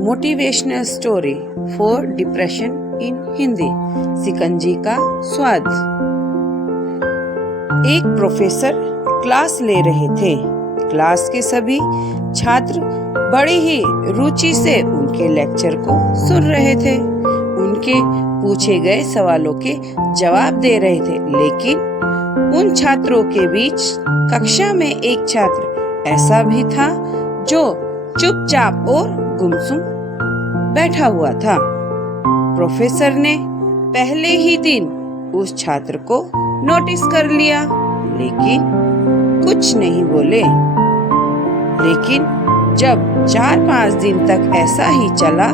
Motivational story for depression in Hindi. शिकंजी का स्वाद। एक प्रोफेसर क्लास ले रहे थे। क्लास के सभी छात्र बड़ी ही रुचि से उनके लेक्चर को सुन रहे थे। उनके पूछे गए सवालों के जवाब दे रहे थे, लेकिन उन छात्रों के बीच कक्षा में एक छात्र ऐसा भी था जो चुपचाप और गुमसुम बैठा हुआ था। प्रोफेसर ने पहले ही दिन उस छात्र को नोटिस कर लिया, लेकिन कुछ नहीं बोले। लेकिन जब 4-5 दिन तक ऐसा ही चला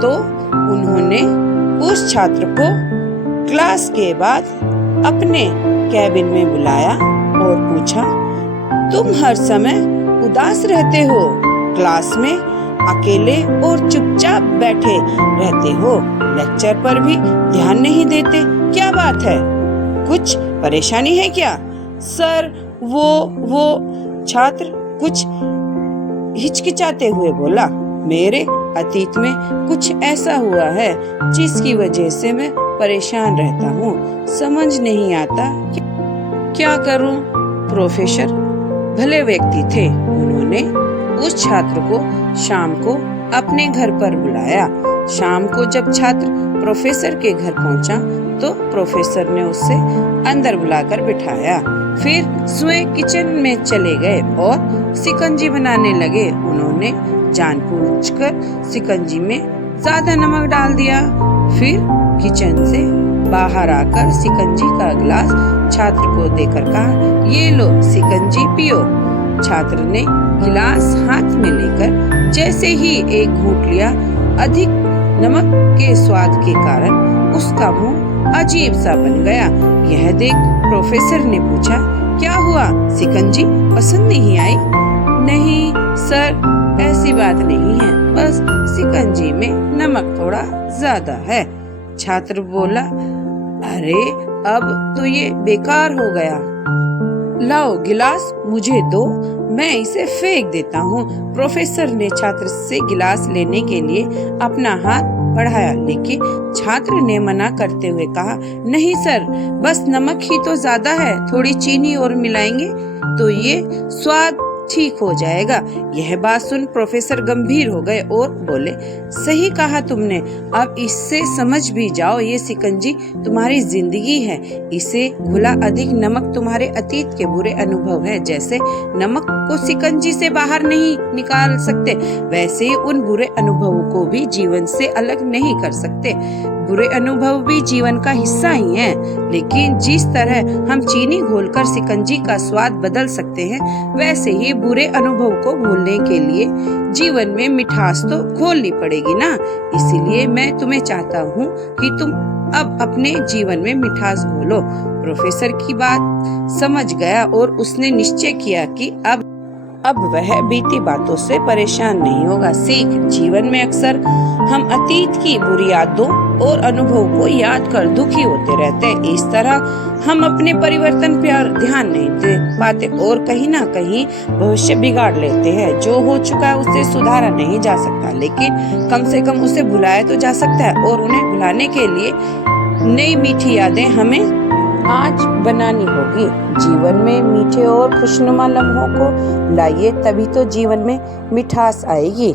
तो उन्होंने उस छात्र को क्लास के बाद अपने कैबिन में बुलाया और पूछा, तुम हर समय उदास रहते हो, क्लास में अकेले और चुपचाप बैठे रहते हो, लेक्चर पर भी ध्यान नहीं देते, क्या बात है? कुछ परेशानी है क्या? सर वो छात्र कुछ हिचकिचाते हुए बोला, मेरे अतीत में कुछ ऐसा हुआ है जिसकी वजह से मैं परेशान रहता हूँ, समझ नहीं आता क्या करूँ। प्रोफेसर भले व्यक्ति थे। उन्होंने उस छात्र को शाम को अपने घर पर बुलाया। शाम को जब छात्र प्रोफेसर के घर पहुंचा तो प्रोफेसर ने उसे अंदर बुलाकर बिठाया। फिर स्वयं किचन में चले गए और शिकंजी बनाने लगे। उन्होंने जानबूझकर शिकंजी में ज्यादा नमक डाल दिया। फिर किचन से बाहर आकर शिकंजी का गिलास छात्र को देकर कहा, ये लो शिकंजी पियो। छात्र ने गिलास हाथ में लेकर जैसे ही एक घूंट लिया, अधिक नमक के स्वाद के कारण उसका मुंह अजीब सा बन गया। यह देख प्रोफेसर ने पूछा, क्या हुआ, शिकंजी पसंद नहीं आई? नहीं सर, ऐसी बात नहीं है, बस शिकंजी में नमक थोड़ा ज्यादा है। छात्र बोला, अरे अब तो ये बेकार हो गया, लाओ गिलास मुझे दो, मैं इसे फेंक देता हूँ। प्रोफेसर ने छात्र से गिलास लेने के लिए अपना हाथ बढ़ाया, लेकिन छात्र ने मना करते हुए कहा, नहीं सर, बस नमक ही तो ज्यादा है, थोड़ी चीनी और मिलाएंगे तो ये स्वाद ठीक हो जाएगा। यह बात सुन प्रोफेसर गंभीर हो गए और बोले, सही कहा तुमने, अब इससे समझ भी जाओ, ये शिकंजी तुम्हारी जिंदगी है। इसे घुला अधिक नमक तुम्हारे अतीत के बुरे अनुभव है। जैसे नमक को शिकंजी से बाहर नहीं निकाल सकते, वैसे उन बुरे अनुभवों को भी जीवन से अलग नहीं कर सकते। बुरे अनुभव भी जीवन का हिस्सा ही हैं, लेकिन जिस तरह हम चीनी घोलकर शिकंजी का स्वाद बदल सकते हैं, वैसे ही बुरे अनुभव को भूलने के लिए जीवन में मिठास तो घोलनी पड़ेगी ना। इसीलिए मैं तुम्हें चाहता हूँ कि तुम अब अपने जीवन में मिठास घोलो। प्रोफेसर की बात समझ गया और उसने निश्चय किया कि अब वह बीती बातों से परेशान नहीं होगा। सीख, जीवन में अक्सर हम अतीत की बुरी यादों और अनुभव को याद कर दुखी होते रहते हैं। इस तरह हम अपने परिवर्तन पर ध्यान नहीं दे पाते और कहीं ना कहीं भविष्य बिगाड़ लेते हैं। जो हो चुका है उसे सुधारा नहीं जा सकता, लेकिन कम से कम उसे भुलाया तो जा सकता है, और उन्हें भुलाने के लिए नई मीठी यादें हमें आज बनानी होगी। जीवन में मीठे और खुशनुमा लम्हों को लाइए, तभी तो जीवन में मिठास आएगी।